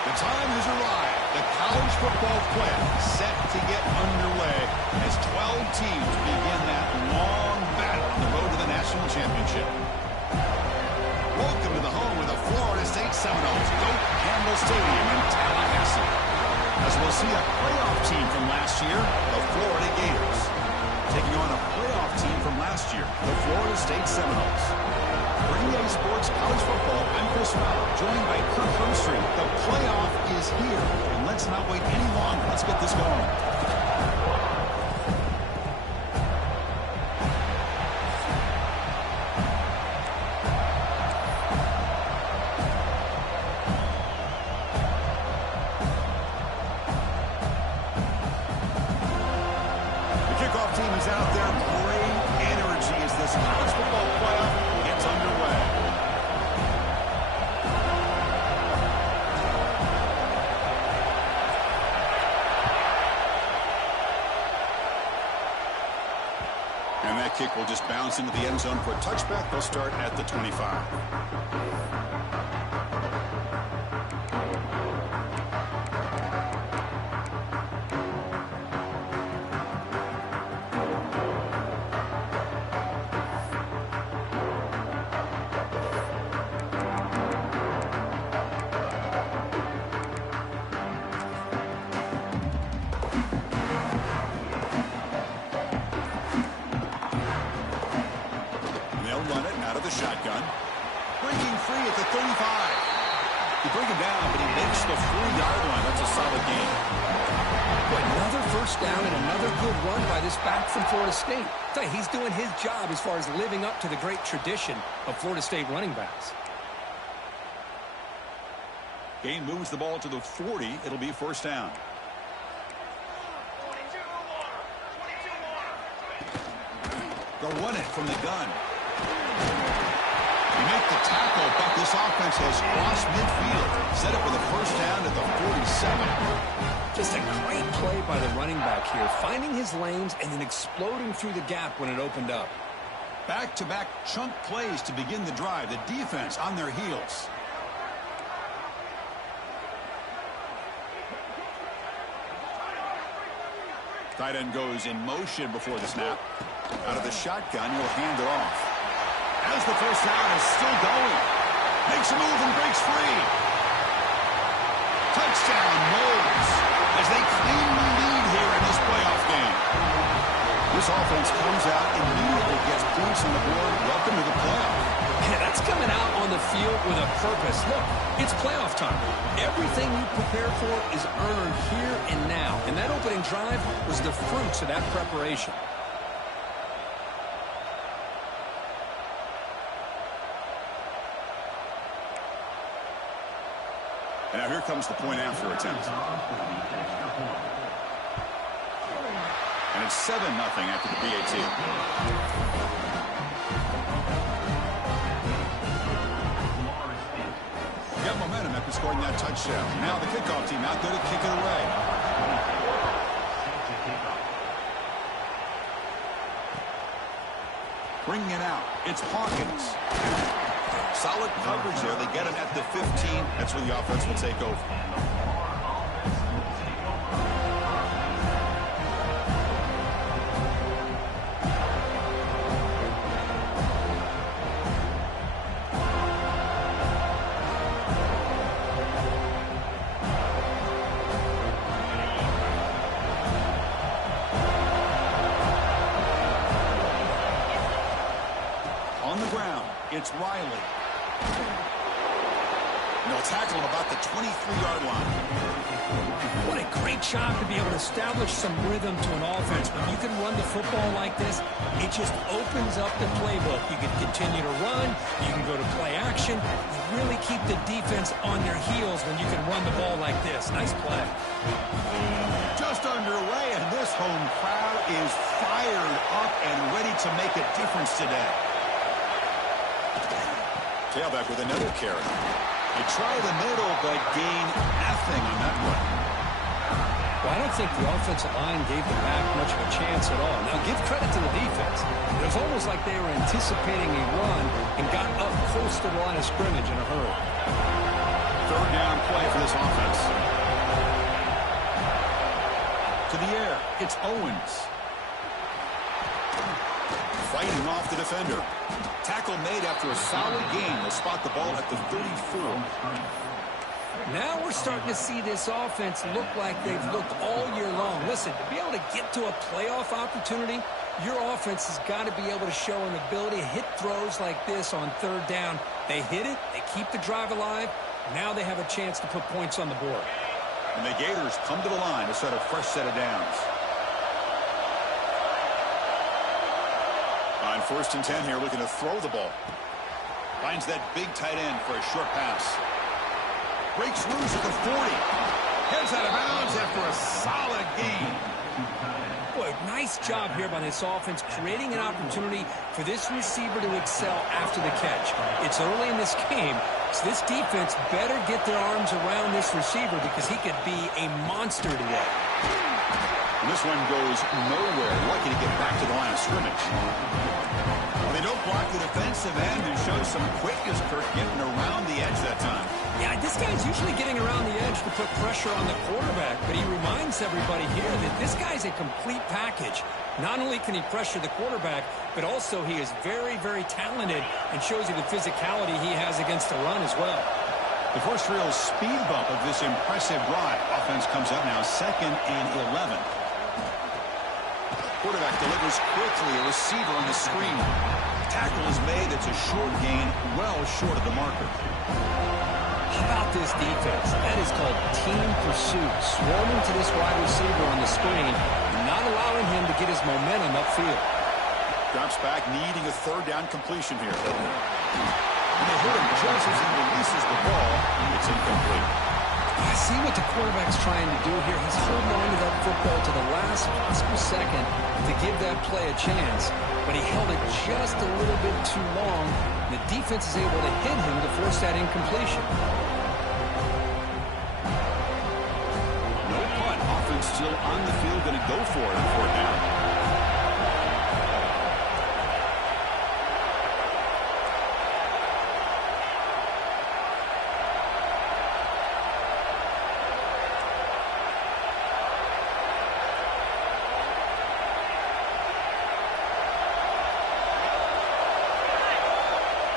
The time has arrived. The college football playoff set to get underway as 12 teams begin that long battle on the road to the national championship. Welcome to the home of the Florida State Seminoles, Doak Campbell Stadium in Tallahassee. As we'll see a playoff team from last year, the Florida Gators, taking on a playoff team from last year, the Florida State Seminoles. For EA Sports College Football, I'm Chris Fowler, joined by Kirk Herbstreit. The playoff is here, and let's not wait any longer. Let's get this going. The kickoff team is out there. Great energy as this college football playoff gets underway. And that kick will just bounce into the end zone for a touchback. They'll start at the 25. Run it out of the shotgun. Breaking free at the 35. You bring him down, but he makes the 4-yard line. That's a solid gain. Boy, another first down and another good run by this back from Florida State. Tell you, he's doing his job as far as living up to the great tradition of Florida State running backs. Gain moves the ball to the 40. It'll be first down. They'll run it from the gun. You make the tackle, but this offense has crossed midfield. Set up with a first down at the 47. Just a great play by the running back here, finding his lanes and then exploding through the gap when it opened up. Back-to-back chunk plays to begin the drive. The defense on their heels. Tight end goes in motion before the snap. Out of the shotgun, he'll hand it off. As the first down is still going. Makes a move and breaks free. Touchdown, Moles, as they claim the lead here in this playoff game. This offense comes out, immediately gets points on the board. Welcome to the playoff. Yeah, that's coming out on the field it with a purpose. Look, it's playoff time. Everything you prepare for is earned here and now. And that opening drive was the fruits of that preparation. And now here comes the point after attempt. And it's 7-0 after the PAT. Got momentum after scoring that touchdown. Now the kickoff team out there to kick it away. Bringing it out. It's Hawkins. Solid coverage there. They get him at the 15. That's where the offense will take over. On the ground, it's Riley. And they'll tackle him about the 23-yard line. What a great job to be able to establish some rhythm to an offense. When you can run the football like this, it just opens up the playbook. You can continue to run. You can go to play action. You really keep the defense on their heels when you can run the ball like this. Nice play. Just underway, and this home crowd is fired up and ready to make a difference today. Tailback with another carry. They try the middle, but gain nothing on that one. Well, I don't think the offensive line gave the back much of a chance at all. Now, give credit to the defense. It was almost like they were anticipating a run and got up close to the line of scrimmage in a hurry. Third down play for this offense. To the air, it's Owens. Fighting off the defender. Tackle made after a solid gain. They'll spot the ball at the 34. Now we're starting to see this offense look like they've looked all year long. Listen, to be able to get to a playoff opportunity, your offense has got to be able to show an ability to hit throws like this on third down. They hit it, they keep the drive alive. Now they have a chance to put points on the board. And the Gators come to the line to set a fresh set of downs. On 1st and 10 here, looking to throw the ball. Finds that big tight end for a short pass. Breaks loose at the 40. Heads out of bounds after a solid gain. Boy, nice job here by this offense, creating an opportunity for this receiver to excel after the catch. It's early in this game, so this defense better get their arms around this receiver because he could be a monster today. And this one goes nowhere. Lucky to get back to the line of scrimmage. Well, they don't block the defensive end and show some quickness, Kirk, getting around the edge that time. Yeah, this guy's usually getting around the edge to put pressure on the quarterback, but he reminds everybody here that this guy's a complete package. Not only can he pressure the quarterback, but also he is very, very talented and shows you the physicality he has against the run as well. The first real speed bump of this impressive drive. Offense comes up now 2nd and 11. Quarterback delivers quickly, a receiver on the screen. Tackle is made. It's a short gain, well short of the marker. How about this defense? That is called team pursuit. Swarming to this wide receiver on the screen, not allowing him to get his momentum upfield. Drops back, needing a third down completion here. And they hit him just as he releases the ball. It's incomplete. I see what the quarterback's trying to do here. He's holding on to that football to the last possible second to give that play a chance. But he held it just a little bit too long. The defense is able to hit him to force that incompletion. No punt. Offense still on the field, going to go for it on 4th down.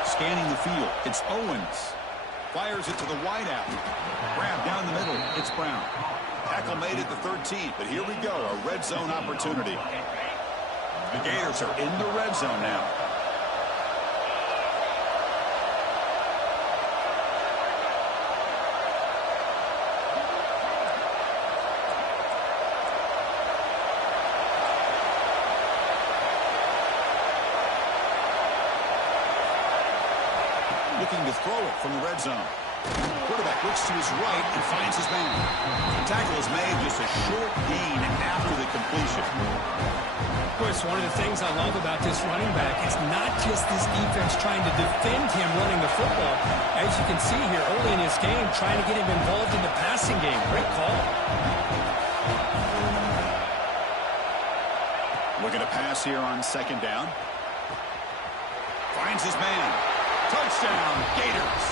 Scanning the field, it's Owens. Fires it to the wideout. Grab down the middle, it's Brown. Tackle made at the 13, but here we go, a red zone opportunity. The Gators are in the red zone now. looking to throw it from the red zone. Quarterback looks to his right and finds his man. The tackle is made, just a short gain after the completion. Of course, one of the things I love about this running back is not just this defense trying to defend him running the football. As you can see here early in this game, trying to get him involved in the passing game. Great call. Looking to pass here on second down. Finds his man. Touchdown, Gators,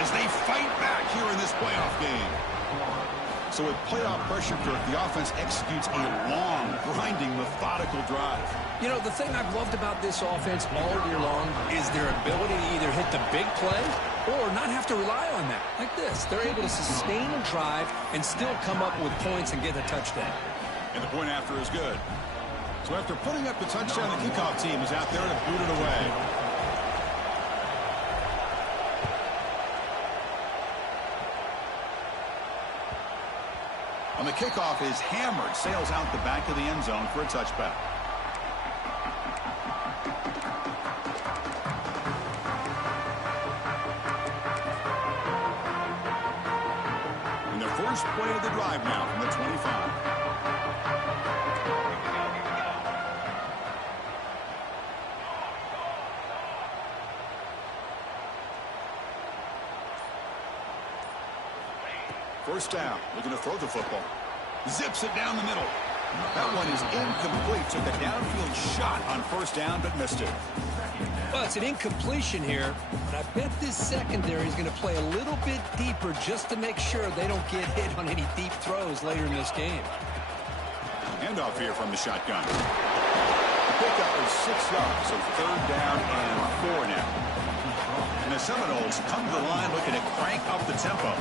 as they fight back here in this playoff game. So with playoff pressure, Kirk, the offense executes a long, grinding, methodical drive. You know, the thing I've loved about this offense all year long is their ability to either hit the big play or not have to rely on that. Like this, they're able to sustain a drive and still come up with points and get a touchdown. And the point after is good. So after putting up the touchdown, the kickoff team is out there to boot it away. On the kickoff is hammered, sails out the back of the end zone for a touchback. And the first play of the drive now from the 25. First down, looking to throw the football. Zips it down the middle. That one is incomplete. Took a downfield shot on first down, but missed it. Well, it's an incompletion here, but I bet this secondary is going to play a little bit deeper just to make sure they don't get hit on any deep throws later in this game. Handoff here from the shotgun. The pickup is 6 yards, so third down and 4 now. And the Seminoles come to the line looking to crank up the tempo.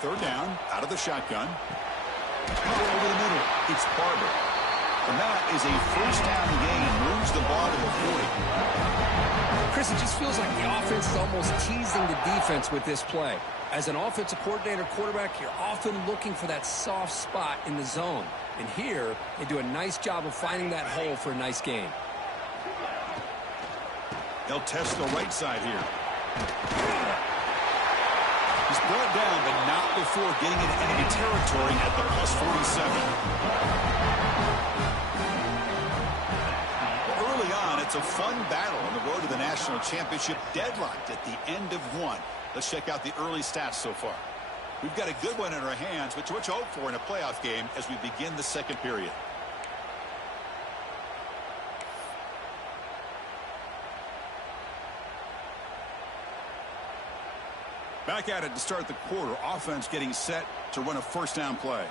Third down, out of the shotgun. Over the middle, it's Barber. And that is a first down gain. Moves the ball to the 40. Chris, it just feels like the offense is almost teasing the defense with this play. As an offensive coordinator quarterback, you're often looking for that soft spot in the zone. And here, they do a nice job of finding that hole for a nice gain. They'll test the right side here. He's brought down, but not before getting into enemy territory at the plus 47. Early on, it's a fun battle on the road to the national championship, deadlocked at the end of one. Let's check out the early stats so far. We've got a good one in our hands, which what you hope for in a playoff game as we begin the second period. Back at it to start the quarter. Offense getting set to run a first down play.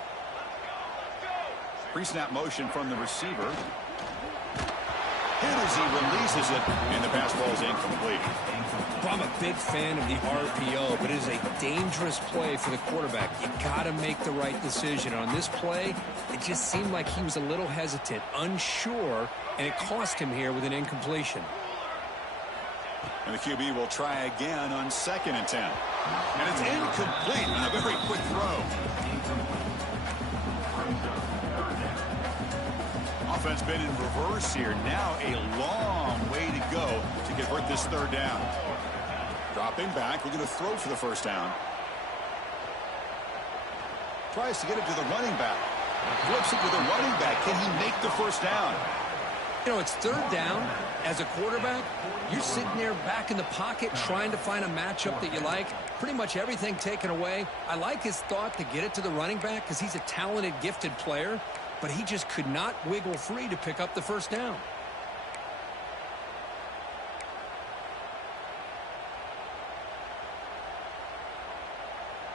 Pre-snap motion from the receiver. And as he releases it, and the pass ball is incomplete. Well, I'm a big fan of the RPO, but it is a dangerous play for the quarterback. You got to make the right decision. On this play, it just seemed like he was a little hesitant, unsure, and it cost him here with an incompletion. And the QB will try again on 2nd and 10. And it's incomplete on a very quick throw. Offense been in reverse here. Now a long way to go to convert this third down. Dropping back. We're going to throw for the first down. Tries to get it to the running back. Flips it to the running back. Can he make the first down? You know, it's third down. As a quarterback, you're sitting there back in the pocket trying to find a matchup that you like. Pretty much everything taken away. I like his thought to get it to the running back because he's a talented, gifted player, but he just could not wiggle free to pick up the first down.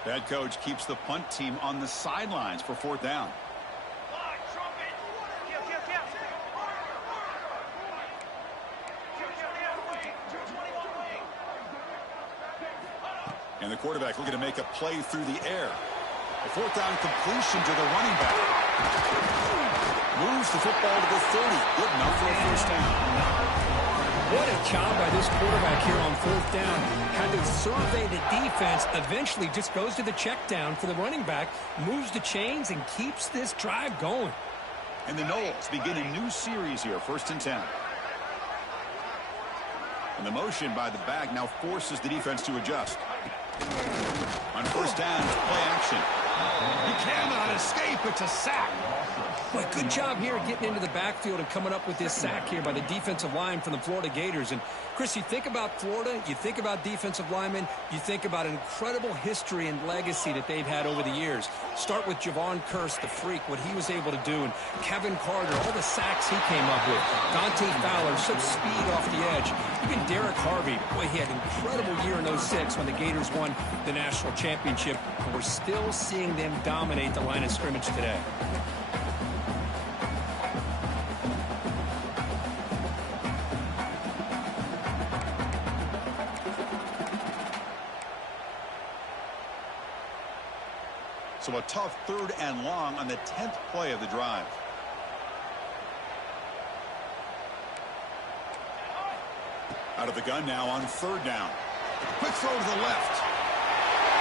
Head coach keeps the punt team on the sidelines for fourth down. And the quarterback looking to make a play through the air. A fourth down completion to the running back. Moves the football to the 30. Good enough for a first down. What a job by this quarterback here on fourth down. Had to survey the defense, eventually just goes to the check down for the running back, moves the chains, and keeps this drive going. And the Knowles begin a new series here, 1st and 10. And the motion by the back now forces the defense to adjust. On 1st down, it's play action. He cannot escape. It's a sack. Boy, good job here getting into the backfield and coming up with this sack here by the defensive line from the Florida Gators. And, Chris, you think about Florida, you think about defensive linemen, you think about an incredible history and legacy that they've had over the years. Start with Javon Kearse, the freak, what he was able to do, and Kevin Carter, all the sacks he came up with. Dante Fowler, such speed off the edge. Even Derek Harvey, boy, he had an incredible year in '06 when the Gators won the national championship. And we're still seeing them dominate the line of scrimmage today. So a tough 3rd and long on the 10th play of the drive. Out of the gun now on 3rd down. Quick throw to the left.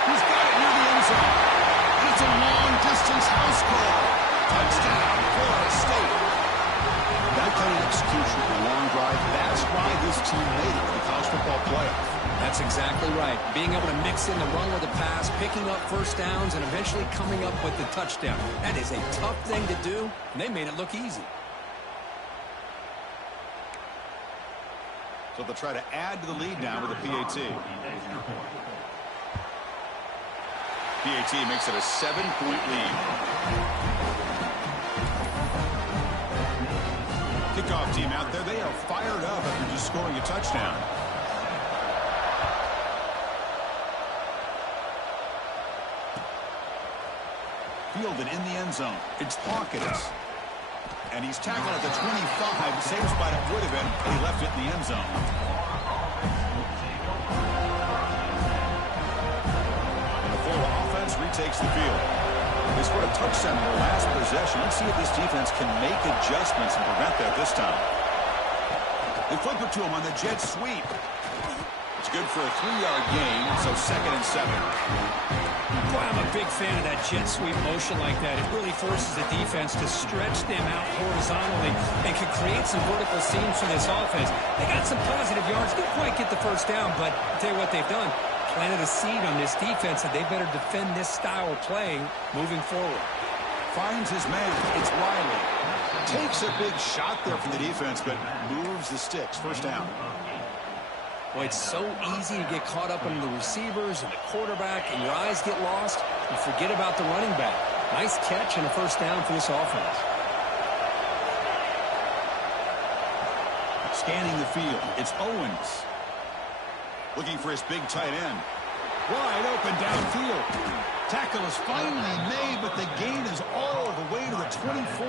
He's got it near the end zone. And it's a long-distance house call. Touchdown, Florida State. That kind of execution on a long drive, that's why this team made it to the college football playoff. That's exactly right. Being able to mix in the run with the pass, picking up 1st downs, and eventually coming up with the touchdown. That is a tough thing to do, and they made it look easy. So they'll try to add to the lead now with a PAT. PAT makes it a 7-point lead. Kickoff team out there, they are fired up after just scoring a touchdown. Fielded in the end zone. It's Hawkins. And he's tackled at the 25. Same spot it would have been, but he left it in the end zone. And the Florida offense retakes the field. They scored a touchdown in their last possession. Let's see if this defense can make adjustments and prevent that this time. They flip it to him on the jet sweep. It's good for a 3-yard gain, so 2nd and 7. Boy, I'm a big fan of that jet sweep motion like that. It really forces the defense to stretch them out horizontally and can create some vertical seams for this offense. They got some positive yards. Didn't quite get the 1st down, but I'll tell you what they've done. Planted a seed on this defense, and they better defend this style of play moving forward. Finds his man. It's Riley. Takes a big shot there from the defense, but moves the sticks. 1st down. Boy, it's so easy to get caught up in the receivers and the quarterback, and your eyes get lost. You forget about the running back. Nice catch and a 1st down for this offense. Scanning the field, it's Owens. Looking for his big tight end. Wide open downfield. Tackle is finally made, but the gain is all the way to the 24.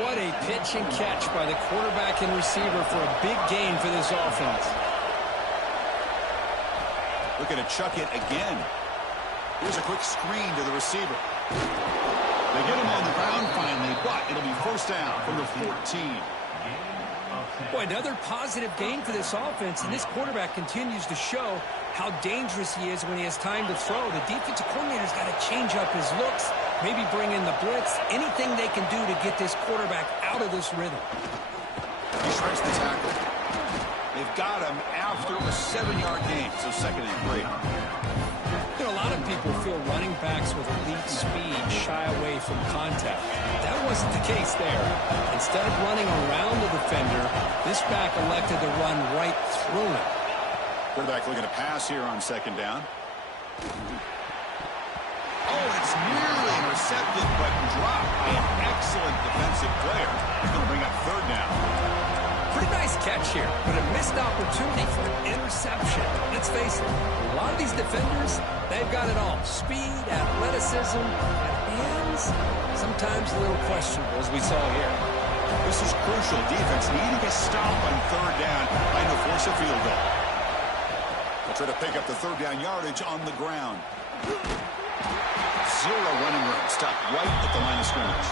What a pitch and catch by the quarterback and receiver for a big gain for this offense. Looking to chuck it again. Here's a quick screen to the receiver. They get him on the ground finally, but it'll be 1st down from the 14. Boy, another positive gain for this offense, and this quarterback continues to show how dangerous he is when he has time to throw. The defensive coordinator's got to change up his looks, maybe bring in the blitz, anything they can do to get this quarterback out of this rhythm. He shreds the tackle. They've got him after a 7-yard gain, so 2nd and 3. You know, a lot of people feel running backs with elite speed shy away from contact. That wasn't the case there. Instead of running around the defender, this back elected to run right through him. Quarterback looking to pass here on 2nd down. Oh, it's nearly intercepted, but dropped by an excellent defensive player. He's going to bring up 3rd down. Pretty nice catch here, but a missed opportunity for an interception. Let's face it, a lot of these defenders, they've got it all. Speed, athleticism, and hands, sometimes a little questionable, as we saw here. This is crucial. Defense needing a stop on 3rd down, trying to force a field goal. They'll try to pick up the 3rd down yardage on the ground. 0 running room. Stop right at the line of scrimmage.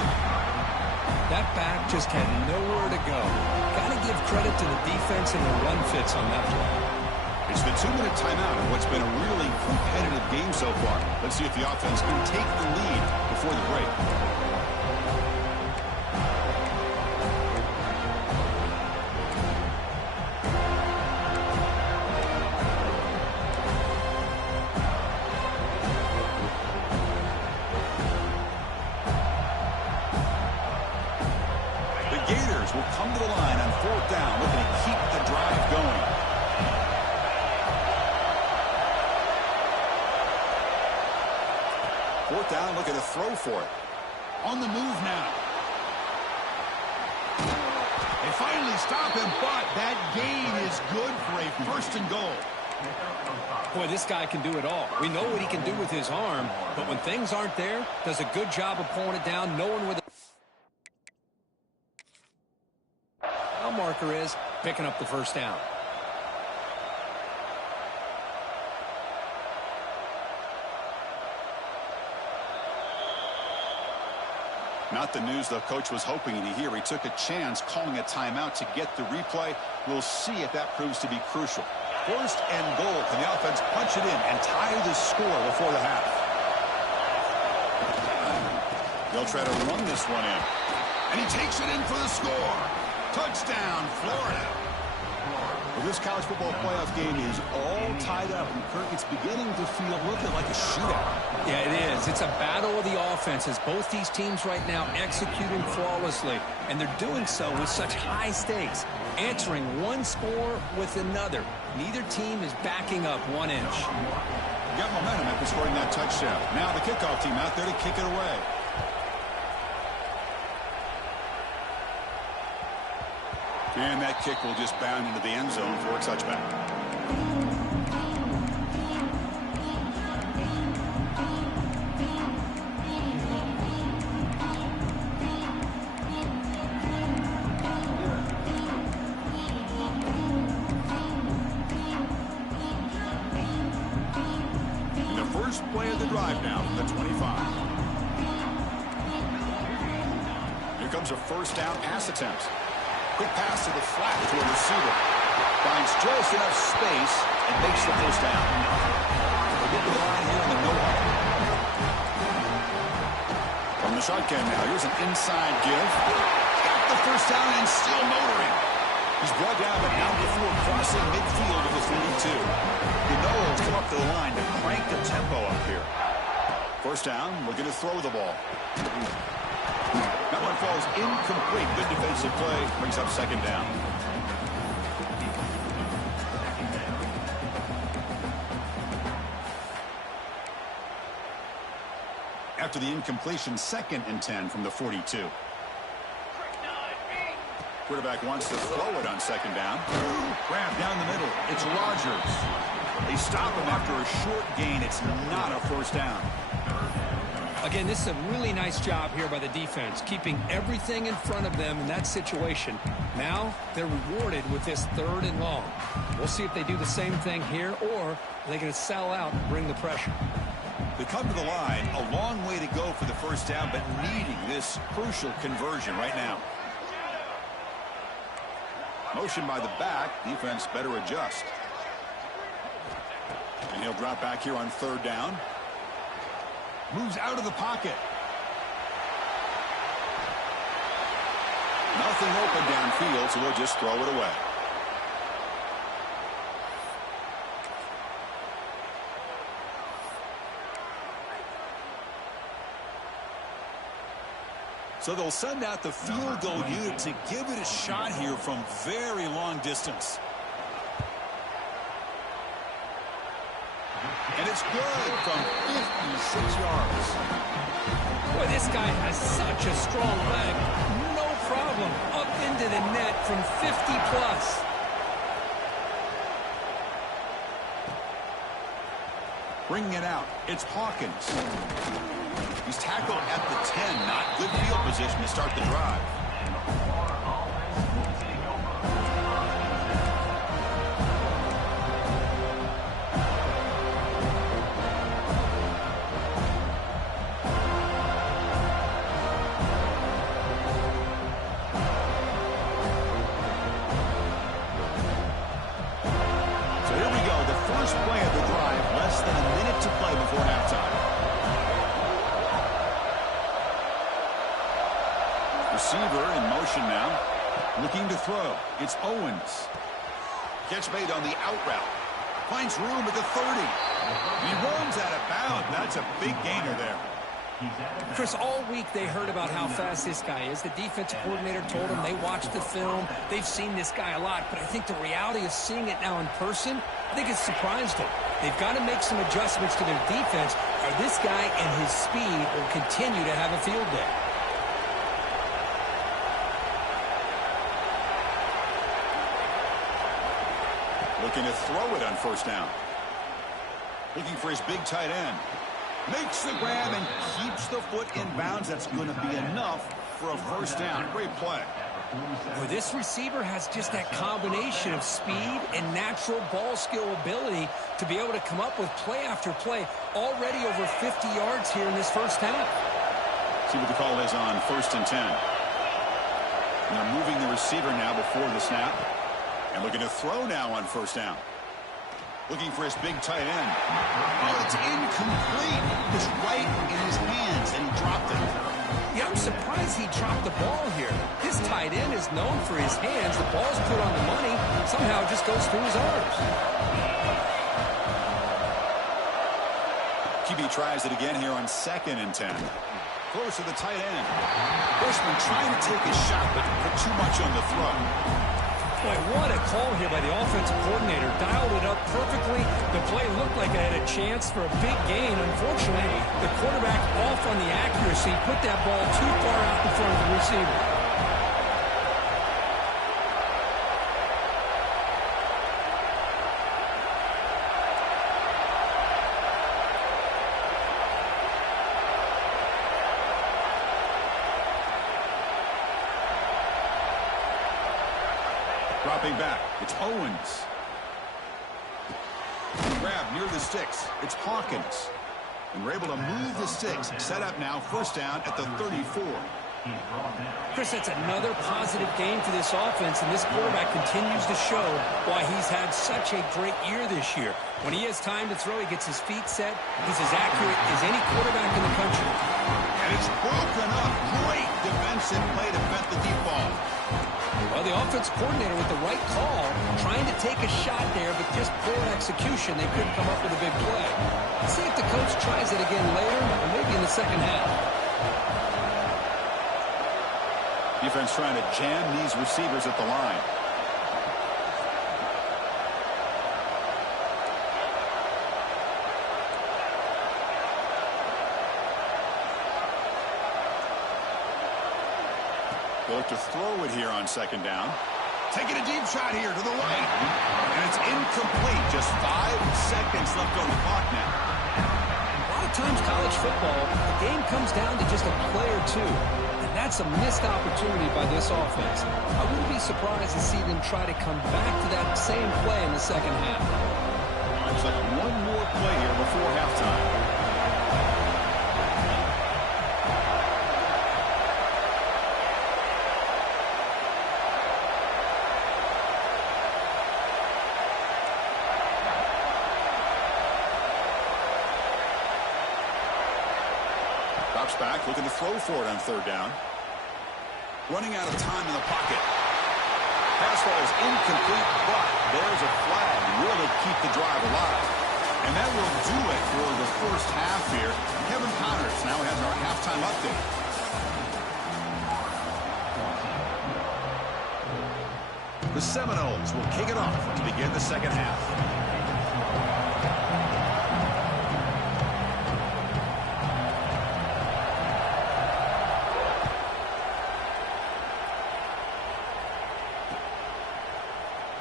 That back just had nowhere to go. Got to give credit to the defense and the run fits on that play. It's the 2-minute timeout in what's been a really competitive game so far. Let's see if the offense can take the lead before the break. Gators will come to the line on 4th down, looking to keep the drive going. Fourth down, looking to throw for it. On the move now. They finally stop him, but that gain is good for a 1st and goal. Boy, this guy can do it all. We know what he can do with his arm, but when things aren't there, does a good job of pulling it down, knowing where the marker is, picking up the 1st down. Not the news the coach was hoping to hear. He took a chance calling a timeout to get the replay. We'll see if that proves to be crucial. 1st and goal. Can the offense punch it in and tie the score before the half? They'll try to run this one in. And he takes it in for the score. Touchdown, Florida. Well, this college football playoff game is all tied up. And Kirk, it's beginning to feel a little bit like a shootout. Yeah, it is. It's a battle of the offenses. Both these teams right now executing flawlessly. And they're doing so with such high stakes. Answering one score with another. Neither team is backing up 1 inch. Got momentum after scoring that touchdown. Now the kickoff team out there to kick it away. And that kick will just bound into the end zone for a touchback. And the first play of the drive now from the 25. Here comes a 1st down pass attempt. Quick pass to the flat to a receiver. Finds just enough space and makes the 1st down. We'll get the line here on the no-huddle. From the shotgun now, here's an inside give. Got the 1st down and still motoring. He's brought down but now before crossing midfield of the 42. The Noles come up to the line to crank the tempo up here. 1st down, looking to throw the ball. That one falls incomplete. Good defensive play. Brings up 2nd down. After the incompletion, 2nd and 10 from the 42. Quarterback wants to throw it on 2nd down. Grab down the middle. It's Rodgers. They stop him after a short gain. It's not a 1st down. Again, this is a really nice job here by the defense, keeping everything in front of them in that situation. Now they're rewarded with this 3rd and long. We'll see if they do the same thing here, or are they going to sell out and bring the pressure. They come to the line, a long way to go for the 1st down, but needing this crucial conversion right now. Motion by the back, defense better adjust. And he'll drop back here on 3rd down. Moves out of the pocket. Nothing open downfield, so they'll just throw it away. So they'll send out the field goal unit to give it a shot here from very long distance. And it's good from 56 yards. Boy, this guy has such a strong leg. No problem. Up into the net from 50 plus. Bringing it out, it's Hawkins. He's tackled at the 10. Not good field position to start the drive. receiver in motion now. Looking to throw. It's Owens. Catch made on the out route. Finds room at the 30. He runs out of bounds. That's a big gainer there. Chris, all week they heard about how fast this guy is. The defensive coordinator told them they watched the film. They've seen this guy a lot, but I think the reality of seeing it now in person, I think it's surprised them. They've got to make some adjustments to their defense, or this guy and his speed will continue to have a field day. Looking to throw it on first down. Looking for his big tight end. Makes the grab and keeps the foot in bounds. That's going to be enough for a first down. Great play. Well, this receiver has just that combination of speed and natural ball skill ability to be able to come up with play after play. Already over 50 yards here in this first half. See what the call is on 1st and 10. And they're moving the receiver now before the snap. And looking to throw now on first down. Looking for his big tight end. Oh, it's incomplete. It was right in his hands, and he dropped it. Yeah, I'm surprised he dropped the ball here. This tight end is known for his hands. The ball's put on the money. Somehow it just goes through his arms. QB tries it again here on 2nd and 10. Close to the tight end. Bushman trying to take a shot, but put too much on the throw. Boy, what a call here by the offensive coordinator. Dialed it up perfectly. The play looked like it had a chance for a big gain. Unfortunately, the quarterback off on the accuracy, put that ball too far out in front of the receiver. Dropping back, it's Owens. Grab near the sticks, it's Hawkins. And we're able to move the sticks. Set up now, first down at the 34. Chris, that's another positive game for this offense, and this quarterback continues to show why he's had such a great year this year. When he has time to throw, he gets his feet set. He's as accurate as any quarterback in the country. And it's broken up. Great defensive play to vet the deep ball. Well, the offense coordinator with the right call, trying to take a shot there, but just poor execution. They couldn't come up with a big play. Let's see if the coach tries it again later, or maybe in the second half. Defense trying to jam these receivers at the line. They look to throw it here on 2nd down. Taking a deep shot here to the right. And it's incomplete. Just 5 seconds left on the clock now. A lot of times college football, the game comes down to just a play or two. And that's a missed opportunity by this offense. I wouldn't be surprised to see them try to come back to that same play in the second half. Looks like one more play here before halftime. Drops back, looking to throw for it on 3rd down. Running out of time in the pocket. Pass ball is incomplete, but there's a flag. Really keep the drive alive. And that will do it for the first half here. Kevin Connors now has our halftime update. The Seminoles will kick it off to begin the second half.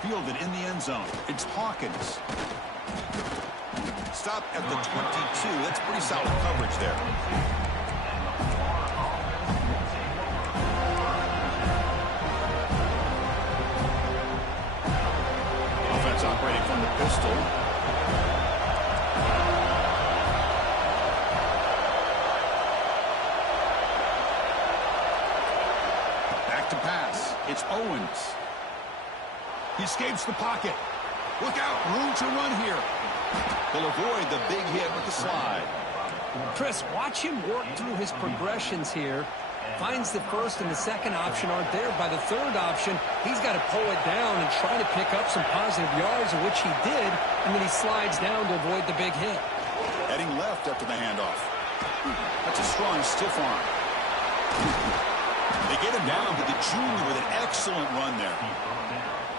Fielded in the end zone. It's Hawkins. Stop at the 22. That's pretty solid coverage there. Offense operating from the pistol. Back to pass. It's Owens. He escapes the pocket. Look out, room to run here. He'll avoid the big hit with the slide. Chris, watch him work through his progressions here. Finds the first and the second option aren't there. By the third option, he's got to pull it down and try to pick up some positive yards, which he did, and then he slides down to avoid the big hit. Heading left after the handoff. That's a strong stiff arm. They get him down, but the junior with an excellent run there.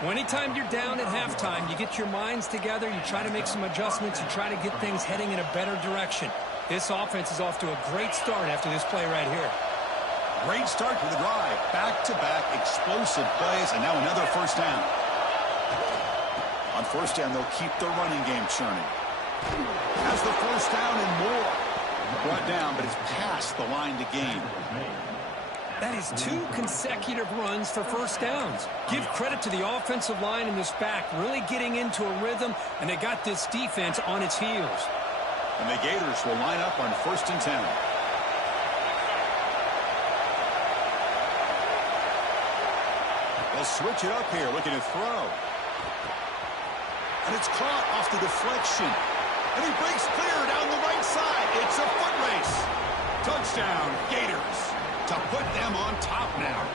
Well, anytime you're down at halftime, you get your minds together, you try to make some adjustments, you try to get things heading in a better direction. This offense is off to a great start after this play right here. Great start to the drive. Back-to-back explosive plays, and now another first down. On first down, they'll keep their running game churning. Has the first down and more. Brought down, but it's past the line to gain. That is 2 consecutive runs for first downs. Give credit to the offensive line in this back, really getting into a rhythm, and they got this defense on its heels. And the Gators will line up on 1st and 10. They'll switch it up here, looking to throw. And it's caught off the deflection. And he breaks clear down the right side. It's a foot race. Touchdown, Gators, to put them on top now.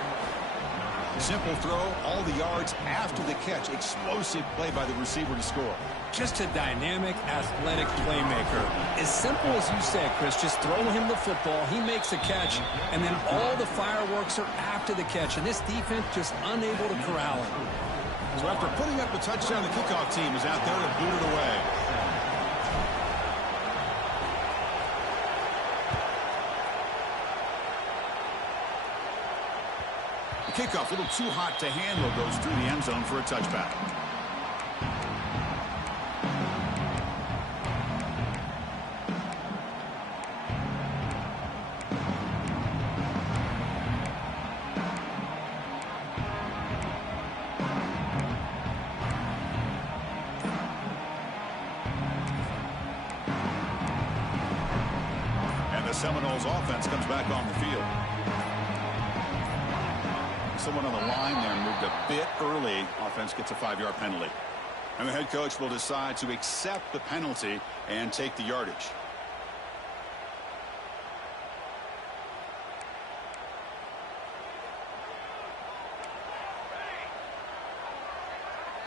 Simple throw, all the yards after the catch. Explosive play by the receiver to score. Just a dynamic, athletic playmaker. As simple as you said, Chris, just throw him the football, he makes a catch, and then all the fireworks are after the catch, and this defense just unable to corral him. So after putting up the touchdown, the kickoff team is out there to boot it away. The kickoff, a little too hot to handle, goes through the end zone for a touchback. Seminoles offense comes back on the field. Someone on the line there moved a bit early. Offense gets a 5-yard penalty. And the head coach will decide to accept the penalty and take the yardage.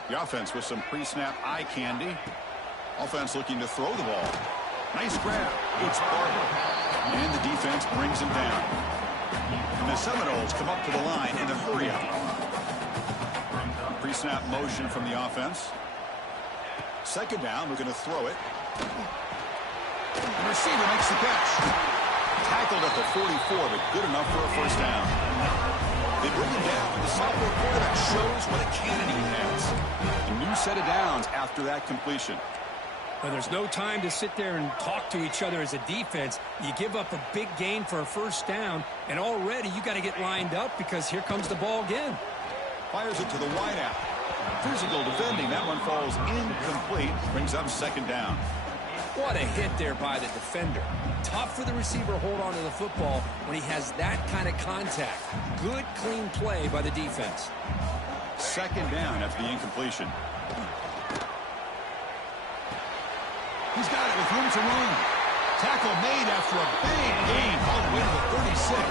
The offense with some pre-snap eye candy. Offense looking to throw the ball. Nice grab. It's Barber. And the defense brings him down. And the Seminoles come up to the line in a hurry-up. Pre-snap motion from the offense. Second down, we're going to throw it. The receiver makes the catch. Tackled at the 44, but good enough for a first down. They bring him down, and the sophomore quarterback shows what a cannon he has. A new set of downs after that completion. Well, there's no time to sit there and talk to each other as a defense. You give up a big gain for a first down, and already you got to get lined up because here comes the ball again. Fires it to the wideout. Physical defending. That one falls incomplete. Brings up second down. What a hit there by the defender. Tough for the receiver to hold on to the football when he has that kind of contact. Good, clean play by the defense. Second down after the incompletion. He's got it with room to run. Tackle made after a big gain all the way to the 36.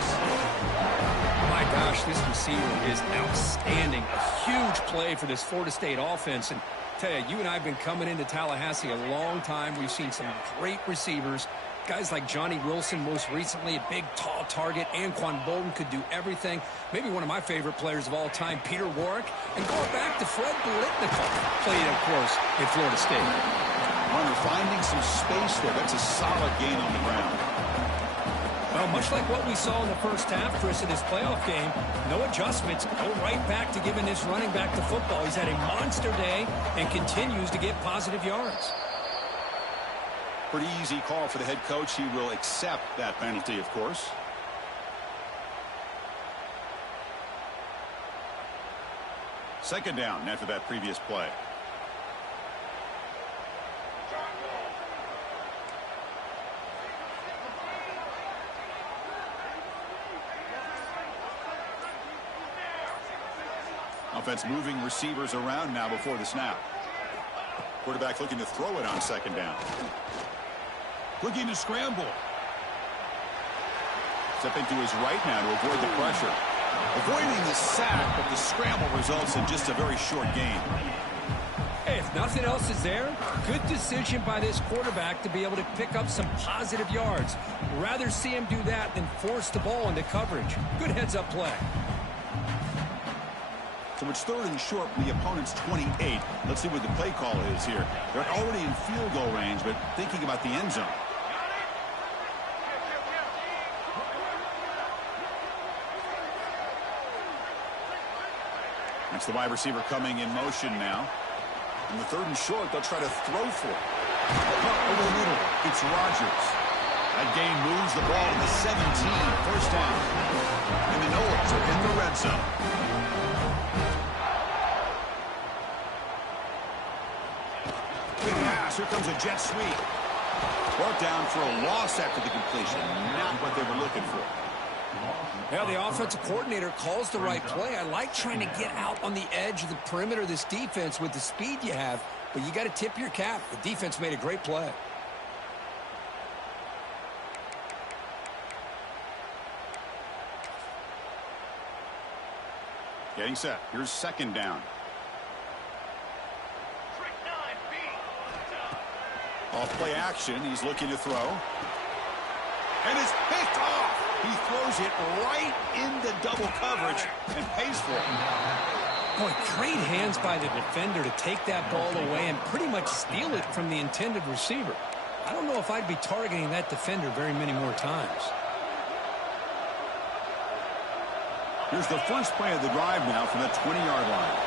My gosh, this receiver is outstanding. A huge play for this Florida State offense. And tell you, you and I have been coming into Tallahassee a long time. We've seen some great receivers. Guys like Johnny Wilson, most recently, a big, tall target. Anquan Bolden could do everything. Maybe one of my favorite players of all time, Peter Warrick. And going back to Fred Biletnikoff, played, of course, in Florida State. Runner finding some space there. That's a solid gain on the ground. Well, much like what we saw in the first half, Chris, in this playoff game, no adjustments. Go right back to giving this running back the football. He's had a monster day and continues to get positive yards. Pretty easy call for the head coach. He will accept that penalty, of course. Second down after that previous play. Offense moving receivers around now before the snap. Quarterback looking to throw it on second down. Looking to scramble. Stepping to his right now to avoid the pressure. Avoiding the sack, but the scramble results in just a very short gain. Hey, if nothing else is there, good decision by this quarterback to be able to pick up some positive yards. Rather see him do that than force the ball into coverage. Good heads-up play. So it's 3rd and short from the opponent's 28. Let's see what the play call is here. They're already in field goal range, but thinking about the end zone. That's the wide receiver coming in motion now. In the 3rd and short, they'll try to throw for it. Over the middle, it's Rodgers. That gain moves the ball to the 17. First down. And the Noles are in the red zone. Big pass. Here comes a jet sweep. Brought down for a loss after the completion. Not what they were looking for. Yeah, the offensive coordinator calls the right play. I like trying to get out on the edge of the perimeter of this defense with the speed you have, but you got to tip your cap. The defense made a great play. Getting set. Here's 2nd down. Off play action. He's looking to throw. And it's picked off. He throws it right into double coverage and pays for it. Boy, great hands by the defender to take that ball away and pretty much steal it from the intended receiver. I don't know if I'd be targeting that defender very many more times. Here's the first play of the drive now from the 20-yard line.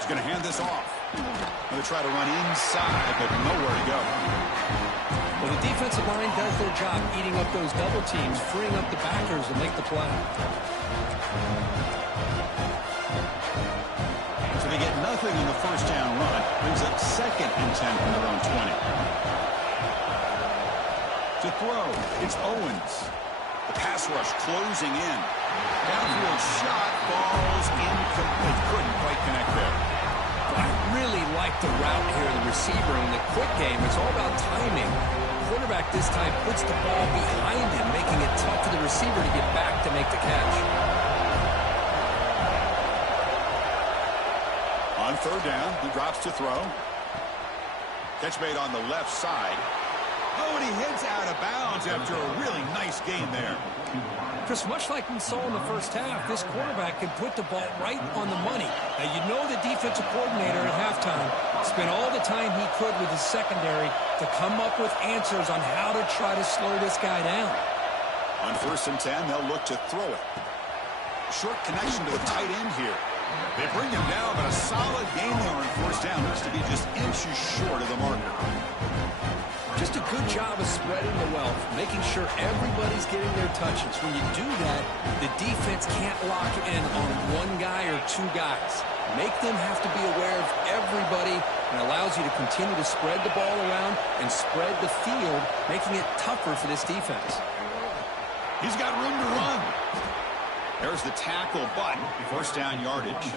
He's going to hand this off. Going to try to run inside, but nowhere to go. Well, the defensive line does their job eating up those double teams, freeing up the backers to make the play. So they get nothing in the first down run. Brings up 2nd and 10 from their own 20. To throw, it's Owens. The pass rush closing in. Downfield shot falls incomplete. Couldn't quite connect there. I really like the route here, the receiver. In the quick game, it's all about timing. The quarterback this time puts the ball behind him, making it tough for the receiver to get back to make the catch. On 3rd down, he drops to throw. Catch made on the left side. Oh, and he heads out of bounds after a really nice gain there. Chris, much like we saw in the first half, this quarterback can put the ball right on the money. Now, you know the defensive coordinator at halftime spent all the time he could with his secondary to come up with answers on how to try to slow this guy down. On 1st and 10, they'll look to throw it. Short connection to the tight end here. They bring him down, but a solid gain there on 1st down. Looks to be just inches short of the marker. Just a good job of spreading the wealth, making sure everybody's getting their touches. When you do that, the defense can't lock in on one guy or two guys. Make them have to be aware of everybody, and allows you to continue to spread the ball around and spread the field, making it tougher for this defense. He's got room to run. There's the tackle, but 1st down yardage.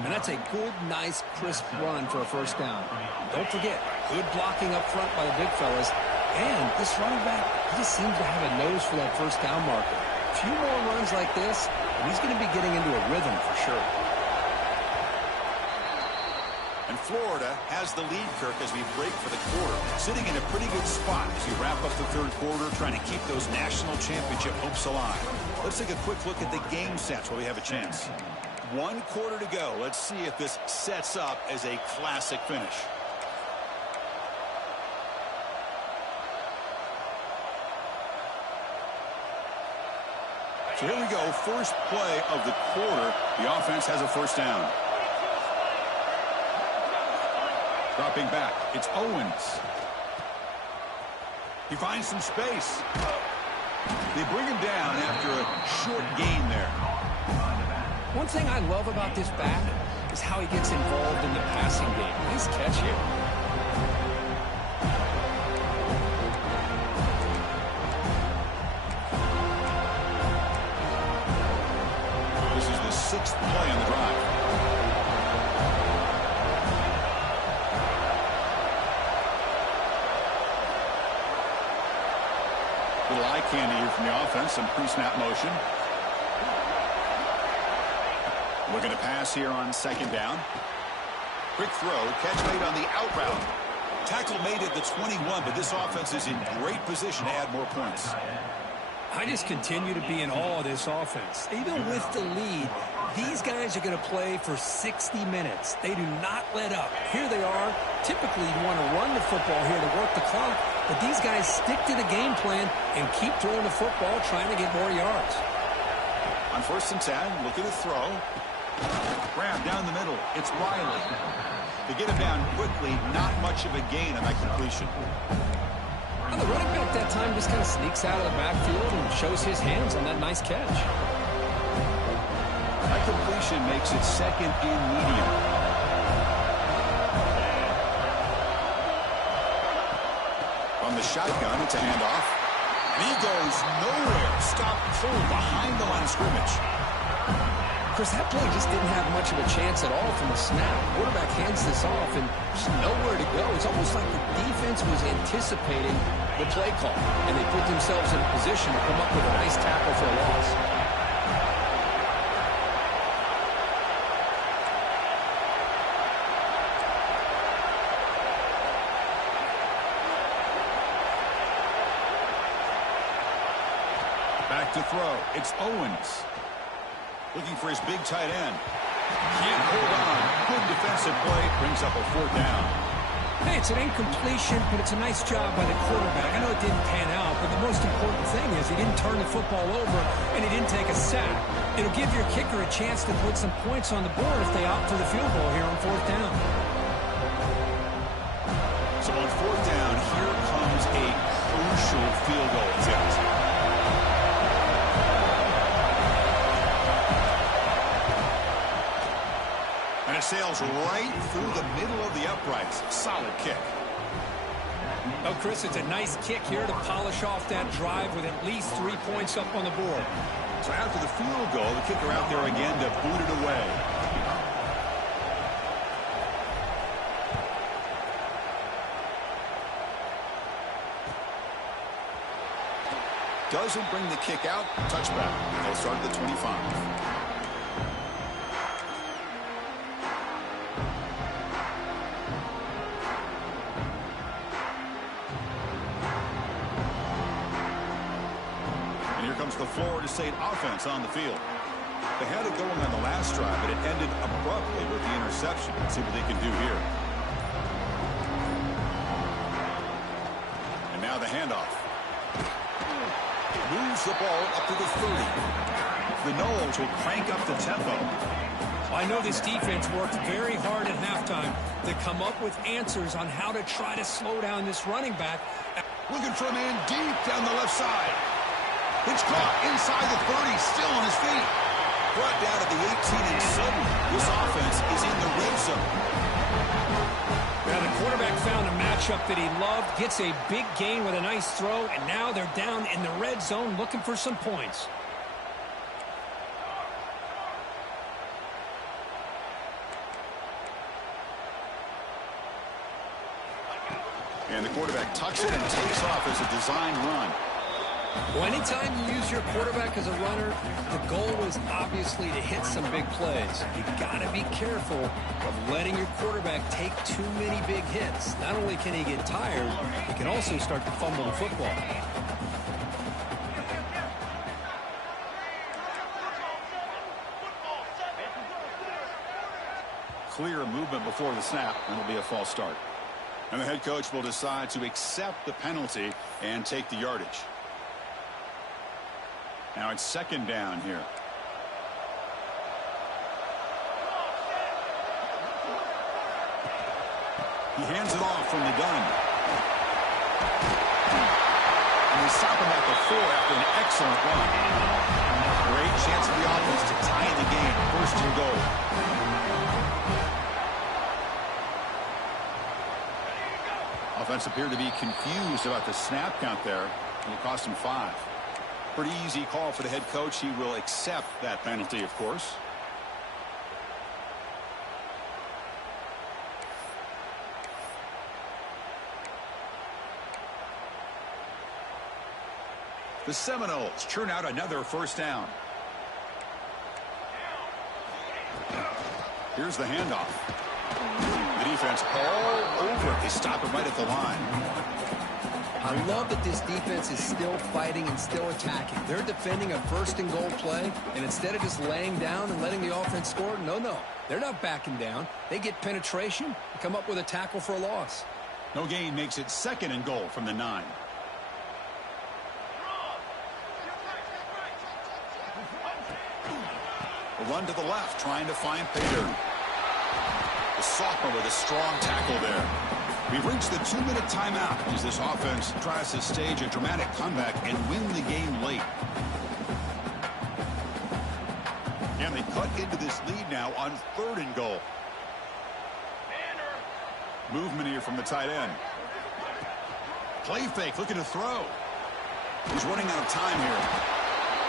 And that's a good, nice, crisp run for a 1st down. Don't forget, good blocking up front by the big fellas. And this running back, he just seems to have a nose for that 1st down marker. A few more runs like this, and he's going to be getting into a rhythm for sure. And Florida has the lead, Kirk, as we break for the quarter. Sitting in a pretty good spot as we wrap up the 3rd quarter, trying to keep those national championship hopes alive. Let's take a quick look at the game sets while we have a chance. 1 quarter to go. Let's see if this sets up as a classic finish. So here we go. First play of the quarter. The offense has a 1st down. Dropping back. It's Owens. He finds some space. They bring him down after a short gain there. One thing I love about this back is how he gets involved in the passing game. Nice catch here. This is the 6th play on the drive. Little eye candy here from the offense. Some pre-snap motion. Looking to pass here on second down. Quick throw. Catch made on the out route. Tackle made at the 21, but this offense is in great position to add more points. I just continue to be in awe of this offense. Even with the lead, these guys are going to play for 60 minutes. They do not let up. Here they are. Typically, you want to run the football here to work the clock, but these guys stick to the game plan and keep throwing the football, trying to get more yards. On 1st and 10, look at the throw. Grab down the middle. It's Riley. To get him down quickly, not much of a gain on that completion. Well, the running back that time just kind of sneaks out of the backfield and shows his hands on that nice catch. That completion makes it second and medium. From the shotgun, it's a handoff. And he goes nowhere. Stop cold behind the line of scrimmage. Chris, that play just didn't have much of a chance at all from the snap. Quarterback hands this off and just nowhere to go. It's almost like the defense was anticipating the play call, and they put themselves in a position to come up with a nice tackle for a loss. Back to throw. It's Owens. Looking for his big tight end. Can't hold on. Good defensive play. Brings up a 4th down. Hey, it's an incompletion, but it's a nice job by the quarterback. I know it didn't pan out, but the most important thing is he didn't turn the football over and he didn't take a sack. It'll give your kicker a chance to put some points on the board if they opt for the field goal here on 4th down. So on 4th down, here comes a crucial field goal attempt. And it sails right through the middle of the uprights. Solid kick. Oh, Chris, it's a nice kick here to polish off that drive with at least 3 points up on the board. So after the field goal, the kicker out there again to boot it away. Doesn't bring the kick out. Touchback. They'll start at the 25. The Florida State offense on the field. They had it going on the last drive, but it ended abruptly with the interception. Let's see what they can do here. And now the handoff. Moves the ball up to the 30. The Noles will crank up the tempo. I know this defense worked very hard at halftime to come up with answers on how to try to slow down this running back. Looking for a man deep down the left side. It's caught inside the 30, still on his feet. Brought down at the 18, and suddenly this offense is in the red zone. Now the quarterback found a matchup that he loved, gets a big gain with a nice throw, and now they're down in the red zone looking for some points. And the quarterback tucks it and takes off as a design run. Well, anytime you use your quarterback as a runner, the goal is obviously to hit some big plays. You got to be careful of letting your quarterback take too many big hits. Not only can he get tired, he can also start to fumble the football. Clear movement before the snap, and it'll be a false start. And the head coach will decide to accept the penalty and take the yardage. Now it's 2nd down here. He hands it off from the gun. And they stop him at the 4 after an excellent run. Great chance for the offense to tie the game. 1st and goal. Offense appeared to be confused about the snap count there, and it cost him 5. Pretty easy call for the head coach. He will accept that penalty, of course. The Seminoles churn out another first down. Here's the handoff. The defense all over. They stop it right at the line. I love that this defense is still fighting and still attacking. They're defending a first-and-goal play, and instead of just laying down and letting the offense score, no. They're not backing down. They get penetration and come up with a tackle for a loss. No gain makes it 2nd and goal from the 9. A run to the left, trying to find Pater. The sophomore with a strong tackle there. We've reached the 2-minute timeout as this offense tries to stage a dramatic comeback and win the game late. And they cut into this lead now on 3rd and goal. Movement here from the tight end. Play fake, looking to throw. He's running out of time here.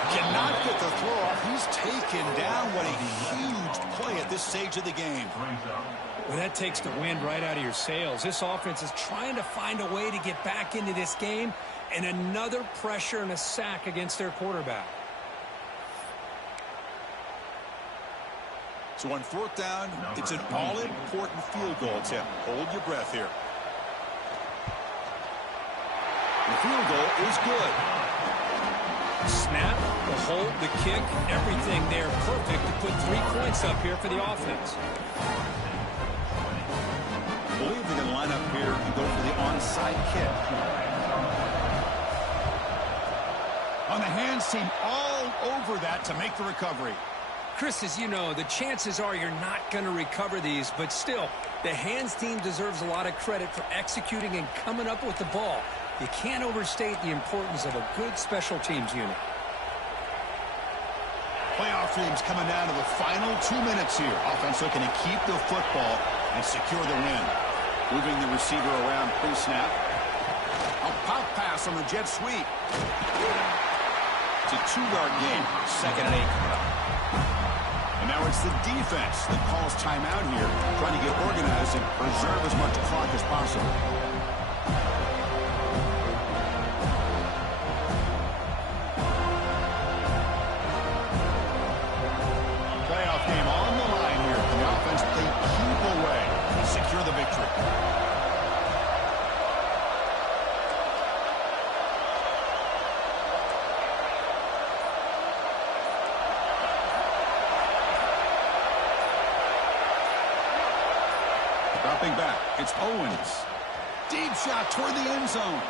Cannot get the throw off. He's taken down. What a huge play at this stage of the game. Well, that takes the wind right out of your sails. This offense is trying to find a way to get back into this game, and another pressure and a sack against their quarterback. So on 4th down, it's an all-important field goal attempt. Hold your breath here. The field goal is good. Snap, the hold, the kick, everything there perfect to put 3 points up here for the offense. I believe they're going to line up here and go for the onside kick. On the hands team, all over that to make the recovery. Chris, as you know, the chances are you're not going to recover these, but still, the hands team deserves a lot of credit for executing and coming up with the ball. You can't overstate the importance of a good special teams unit. Playoff teams coming down to the final 2 minutes here. Offense looking to keep the football and secure the win. Moving the receiver around pre-snap. A pop pass on the jet sweep. It's a 2-yard gain. 2nd and 8. And now it's the defense that calls timeout here, trying to get organized and preserve as much clock as possible. Playoff game on the line here. And the offense played keep away to secure the victory. Dropping back, it's Owens. Deep shot toward the end zone.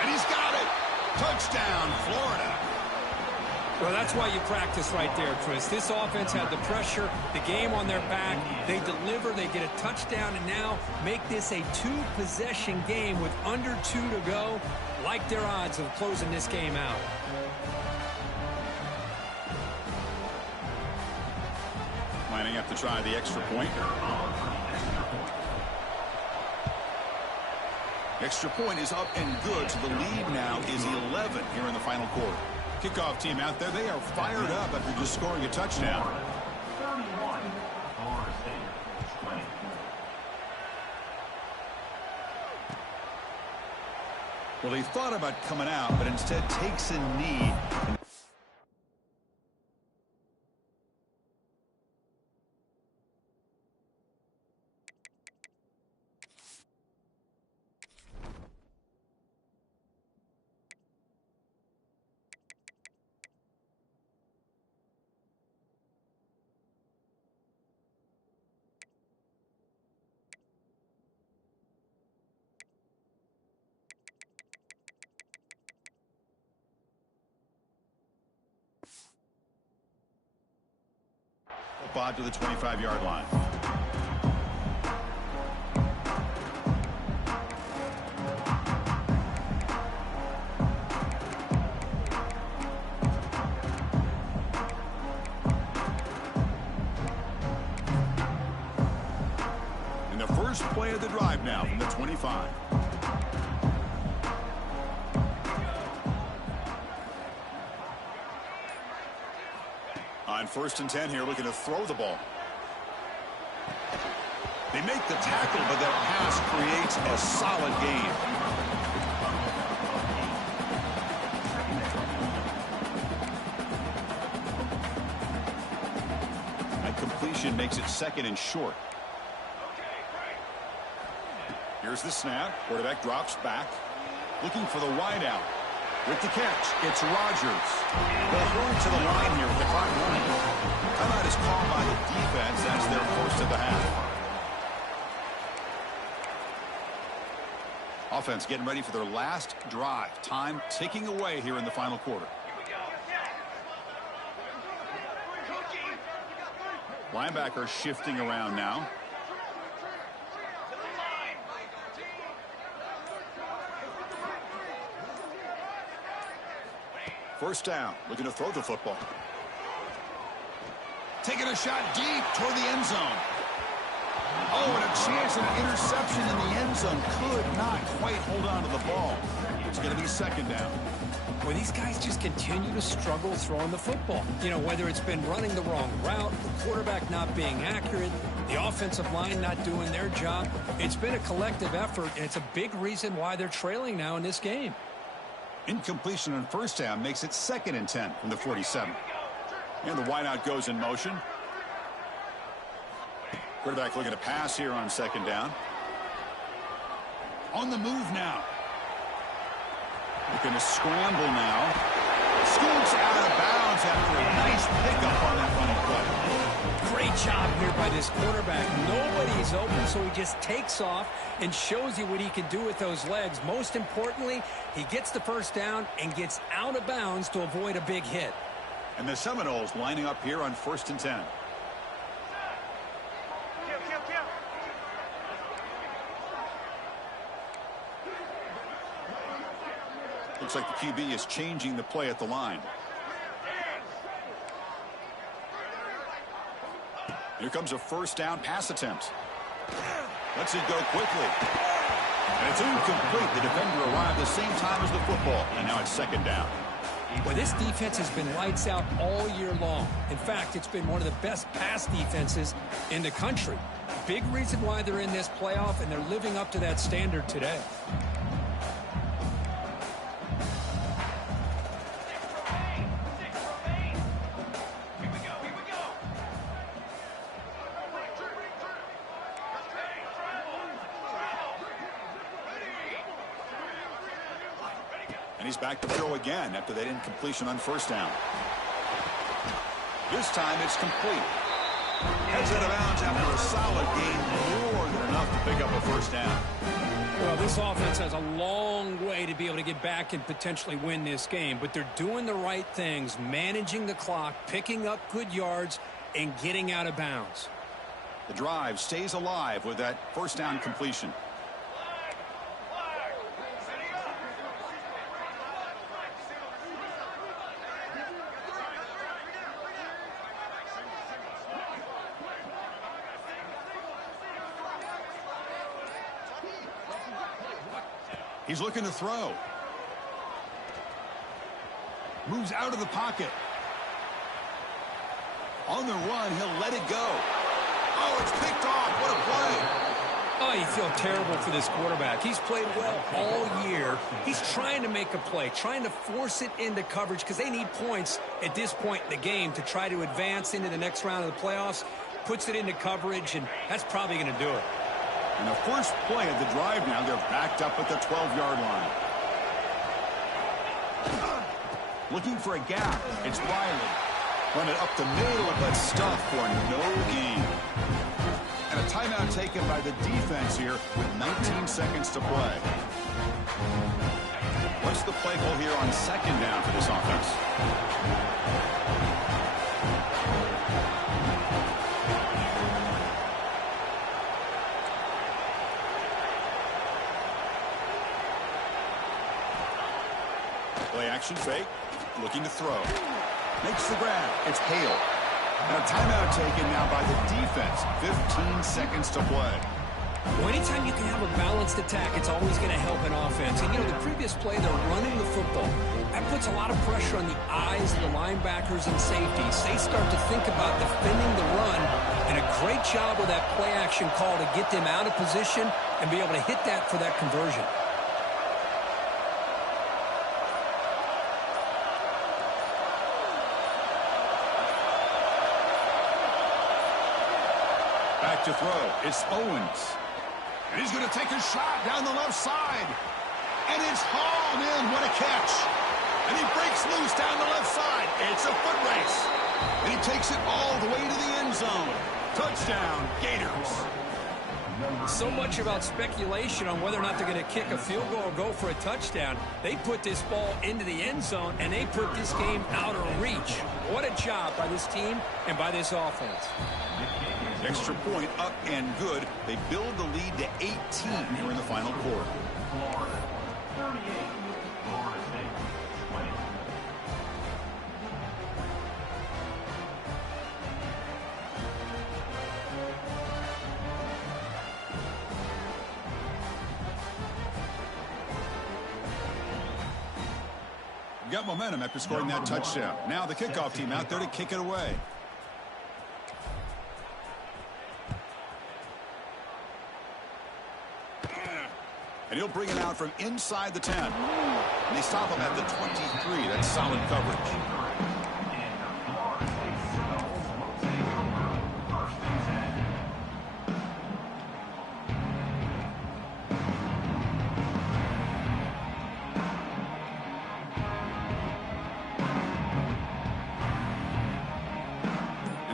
And he's got it. Touchdown, Florida. Well, that's why you practice right there, Chris. This offense had the pressure, the game on their back. They deliver, they get a touchdown, and now make this a 2-possession game with under 2 to go. Like their odds of closing this game out. Lining up to try the extra point. Extra point is up and good, so the lead now is 11 here in the final quarter. Kickoff team out there, they are fired up after just scoring a touchdown. Well, he thought about coming out, but instead takes a knee. Bob to the 25-yard line. And the first play of the drive now from the 25. On 1st and 10 here, looking to throw the ball. They make the tackle, but that pass creates a solid gain. incompletion makes it second and short. Here's the snap. Quarterback drops back. Looking for the wideout. With the catch, it's Rodgers. They'll hurry to the line here with the clock running. Timeout is called by the defense as their first of the half. Offense getting ready for their last drive. Time ticking away here in the final quarter. Linebacker shifting around now. First down, looking to throw the football. Taking a shot deep toward the end zone. Oh, and a chance at an interception in the end zone. Could not quite hold on to the ball. It's going to be second down. Well, these guys just continue to struggle throwing the football. You know, whether it's been running the wrong route, the quarterback not being accurate, the offensive line not doing their job. It's been a collective effort, and it's a big reason why they're trailing now in this game. Incompletion on first down makes it second and 10 from the 47. And the wideout goes in motion. Quarterback looking to pass here on second down. On the move now. Looking to scramble now. Scoots out of bounds after a nice pickup on that running play. Great job here by this quarterback. Nobody's open, so he just takes off and shows you what he can do with those legs. Most importantly, he gets the first down and gets out of bounds to avoid a big hit. And the Seminoles lining up here on first and 10. Looks like the QB is changing the play at the line. Here comes a first down pass attempt. Lets it go quickly. And it's incomplete. The defender arrived the same time as the football. And now it's second down. Well, this defense has been lights out all year long. In fact, it's been one of the best pass defenses in the country. Big reason why they're in this playoff, and they're living up to that standard today. And he's back to throw again after that incompletion on first down. This time it's complete. Heads out of bounds after a solid gain, more than enough to pick up a first down. Well, this offense has a long way to be able to get back and potentially win this game, but they're doing the right things, managing the clock, picking up good yards, and getting out of bounds. The drive stays alive with that first down completion. He's looking to throw. Moves out of the pocket. On the run, he'll let it go. Oh, it's picked off. What a play. Oh, you feel terrible for this quarterback. He's played well all year. He's trying to make a play, trying to force it into coverage because they need points at this point in the game to try to advance into the next round of the playoffs. Puts it into coverage, and that's probably going to do it. And the first play of the drive now, they're backed up at the 12-yard line. Looking for a gap. It's Riley. Run it up the middle, but stuffed for no gain. And a timeout taken by the defense here with 19 seconds to play. What's the play call here on second down for this offense? Play action fake, looking to throw. Makes the grab. It's Hale. And a timeout taken now by the defense. 15 seconds to play. Well, anytime you can have a balanced attack, it's always going to help an offense. And, you know, the previous play, they're running the football. That puts a lot of pressure on the eyes of the linebackers and safeties. They start to think about defending the run, and a great job with that play action call to get them out of position and be able to hit that for that conversion. back to throw. It's Owens. And he's going to take a shot down the left side. And it's hauled in. What a catch. And he breaks loose down the left side. It's a foot race. And he takes it all the way to the end zone. Touchdown, Gators. So much about speculation on whether or not they're going to kick a field goal or go for a touchdown. They put this ball into the end zone, and they put this game out of reach. What a job by this team and by this offense. Extra point up and good. They build the lead to 18 here in the final quarter. Got momentum after scoring that touchdown. Now the kickoff team out there to kick it away. And he'll bring it out from inside the 10. And they stop him at the 23. That's solid coverage.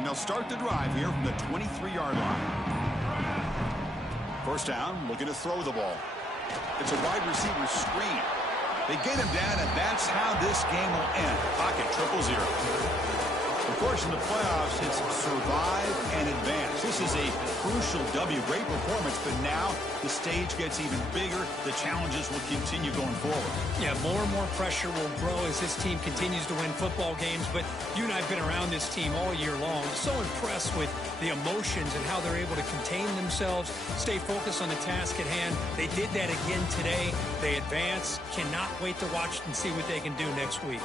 They'll start the drive here from the 23-yard line. First down, looking to throw the ball. It's a wide receiver screen. They get him down, and that's how this game will end. Pocket 0-0. Of course, in the playoffs, it's survive and advance. This is a crucial W. Great performance, but now the stage gets even bigger. The challenges will continue going forward. Yeah, more and more pressure will grow as this team continues to win football games, but you and I have been around this team all year long. So impressed with the emotions and how they're able to contain themselves, stay focused on the task at hand. They did that again today. They advance. Cannot wait to watch and see what they can do next week.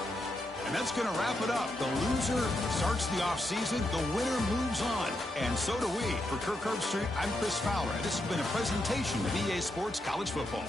And that's going to wrap it up. The loser starts the offseason. The winner moves on. And so do we. For Kirk Herbstreit, I'm Chris Fowler. And this has been a presentation of EA Sports College Football.